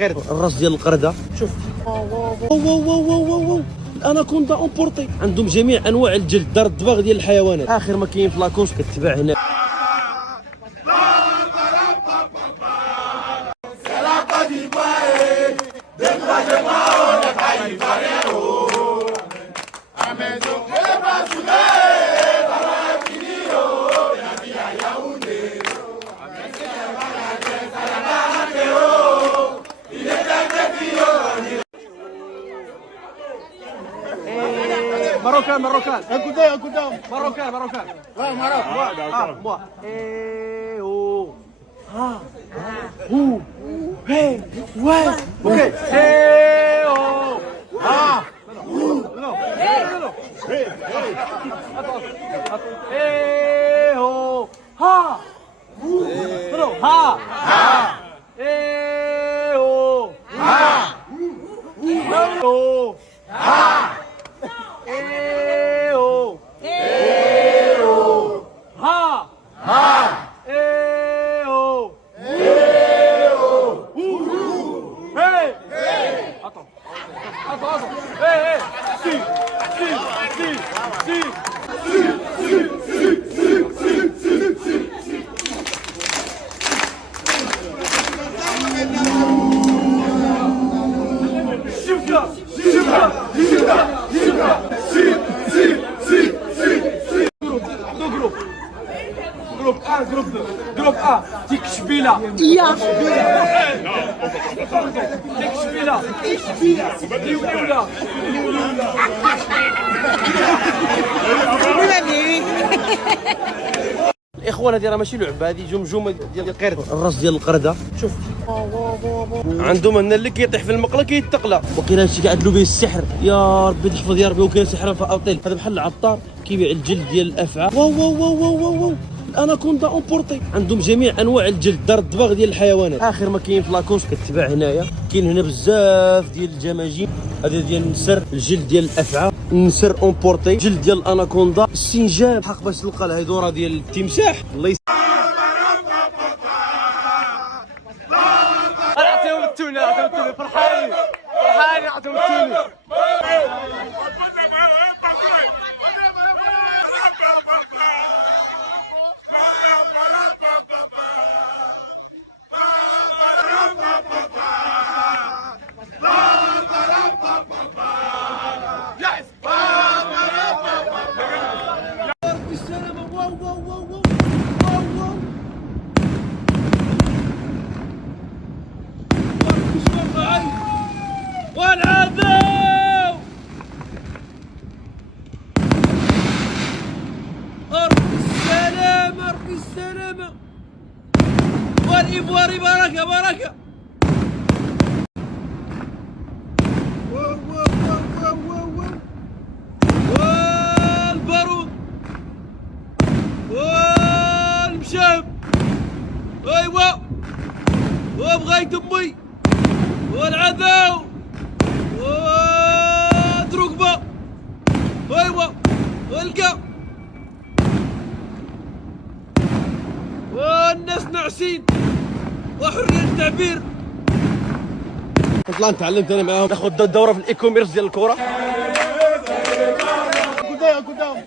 القرد، الراس ديال القرده. شوف واو واو واو واو الاناكوندا اونبورتي. عندهم جميع انواع الجلد، دار الدباغ ديال الحيوانات. اخر ما كاين في لاكوس كتباع هنا. ماروكان ماروكان قدام ماروكان ماروكان موا ايه او ها هو هي وين اوكي ايه او ها ايه او ها ها ايه او ها ها ايو ايو ها ها ايو ايو هي عطوا عطوا عطوا هي سي سي سي شوفها شوفها شوفها جروب ديك شبيله يا ديك شبيله ولا الاخوان هذه راه ماشي لعبه، هذه جمجمه ديال القرد، الراس ديال القرده. شوف عندهم هنا اللي كيطيح في المقله كيتقلى. وكاين هادشي كيعدلوا به السحر، يا ربي تحفظ يا ربي. وكاين سحر في ابطيل، هذا بحال العطار كيبيع الجلد ديال الافعى. واو واو واو واو واو الاناكوندا اونبورتي. عندهم جميع انواع الجلد، دار الدباغ ديال الحيوانات. اخر ما كاين في لاكوس كتباع هنايا. كاين هنا بزاف ديال الجماجم، هذا ديال النسر، الجلد ديال الافعى، النسر اونبورتي، الجلد ديال الاناكوندا، السنجاب. حق باش تلقى الهيدوره ديال التمساح. الله عطيهم التونه، عطيهم التونه، فرحانين فرحانين، عطيهم التونه. والعذاب أرض السلامة، أرض السلامة، والإيفواري بركة بركة. والبارود والمشاب، أيوا وبغيت أمي والعذاب ودروكبا، ايوا والقا والناس ناعسين وحرية التعبير. طلعت تعلمت انا معاهم، ناخذ الدوره في الاي كوميرس ديال الكره. قدام